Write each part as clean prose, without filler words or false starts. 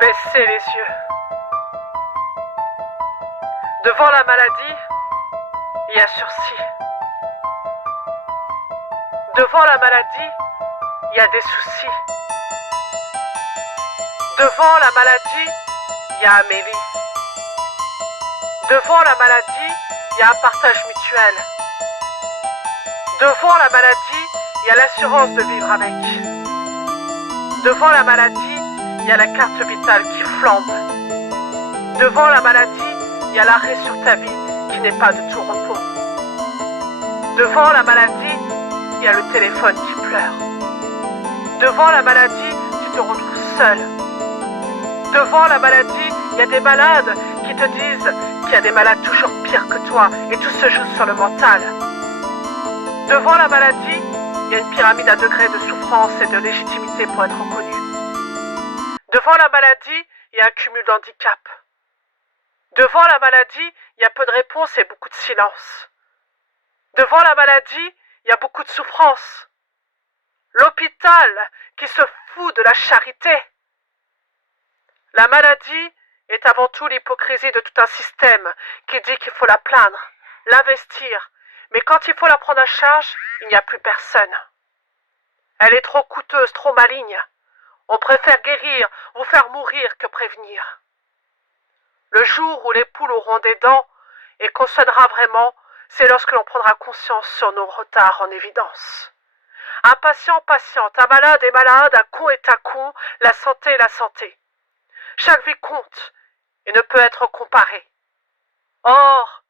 Baissez les yeux. Devant la maladie, il y a sursis. Devant la maladie, il y a des soucis. Devant la maladie, il y a Amélie. Devant la maladie, il y a un partage mutuel. Devant la maladie, il y a l'assurance de vivre avec. Devant la maladie, il y a la carte vitale qui flambe. Devant la maladie, il y a l'arrêt sur ta vie qui n'est pas de tout repos. Devant la maladie, il y a le téléphone qui pleure. Devant la maladie, tu te retrouves seul. Devant la maladie, il y a des malades qui te disent qu'il y a des malades toujours pires que toi et tout se joue sur le mental. Devant la maladie, il y a une pyramide à degrés de souffrance et de légitimité pour être reconnu. Devant la maladie, il y a un cumul d'handicap. Devant la maladie, il y a peu de réponses et beaucoup de silence. Devant la maladie, il y a beaucoup de souffrance. L'hôpital qui se fout de la charité. La maladie est avant tout l'hypocrisie de tout un système qui dit qu'il faut la plaindre, l'investir, mais quand il faut la prendre en charge, il n'y a plus personne. Elle est trop coûteuse, trop maligne. On préfère guérir ou faire mourir que prévenir. Le jour où les poules auront des dents et qu'on soignera vraiment, c'est lorsque l'on prendra conscience sur nos retards en évidence. Un patient patiente, un malade est malade, un con est un con, la santé est la santé. Chaque vie compte et ne peut être comparée. Or,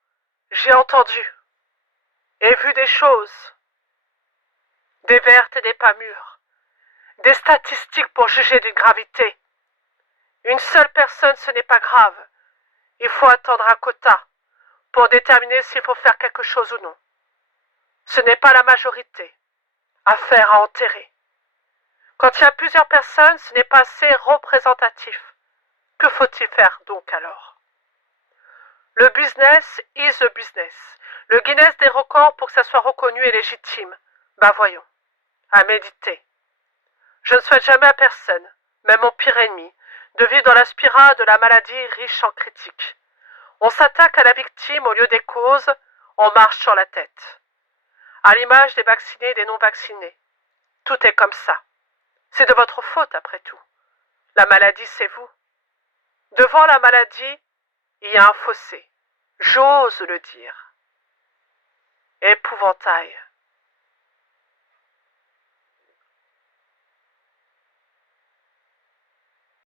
j'ai entendu et vu des choses, des vertes et des pas mûres, des statistiques pour juger d'une gravité. Une seule personne, ce n'est pas grave. Il faut attendre un quota pour déterminer s'il faut faire quelque chose ou non. Ce n'est pas la majorité. Affaire à enterrer. Quand il y a plusieurs personnes, ce n'est pas assez représentatif. Que faut-il faire donc alors? Le business is the business. Le Guinness des records pour que ça soit reconnu et légitime. Ben voyons. À méditer. Je ne souhaite jamais à personne, même mon pire ennemi, de vivre dans la spirale de la maladie riche en critiques. On s'attaque à la victime au lieu des causes, on marche sur la tête. À l'image des vaccinés et des non-vaccinés. Tout est comme ça. C'est de votre faute après tout. La maladie, c'est vous. Devant la maladie, il y a un fossé. J'ose le dire. Épouvantail.